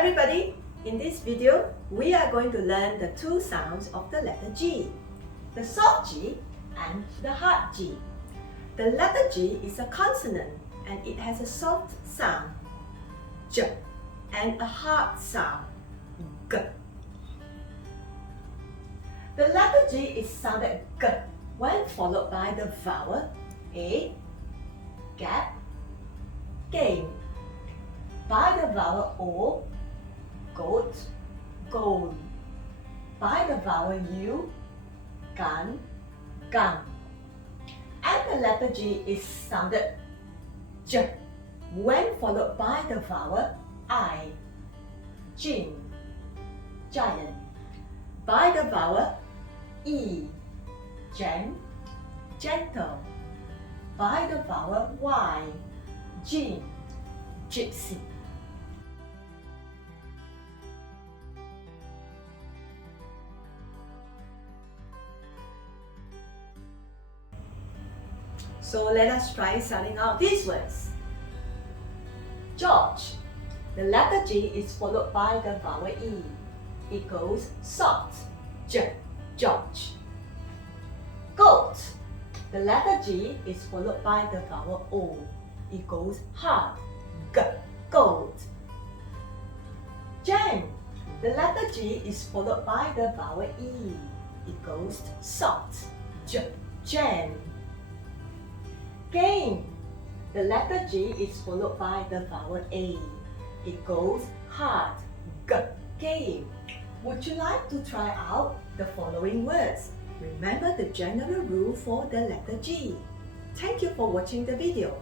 everybody! In this video, we are going to learn the two sounds of the letter G, the soft G and the hard G. The letter G is a consonant and it has a soft sound, J, and a hard sound, G. The letter G is sounded G when followed by the vowel A, gap, game, by the vowel O, goat, goal, by the vowel U, gun, gun. And the letter G is sounded J when followed by the vowel I, gin, giant, by the vowel E, gen, gentle, by the vowel Y, gin, gypsy. So let us try sounding out these words. George. The letter G is followed by the vowel E. It goes soft, J, George. Goat. The letter G is followed by the vowel O. It goes hard, G, goat. Jam. The letter G is followed by the vowel E. It goes soft, J, jam. Game. The letter G is followed by the vowel A. It goes hard, G, game. Would you like to try out the following words? Remember the general rule for the letter G. Thank you for watching the video.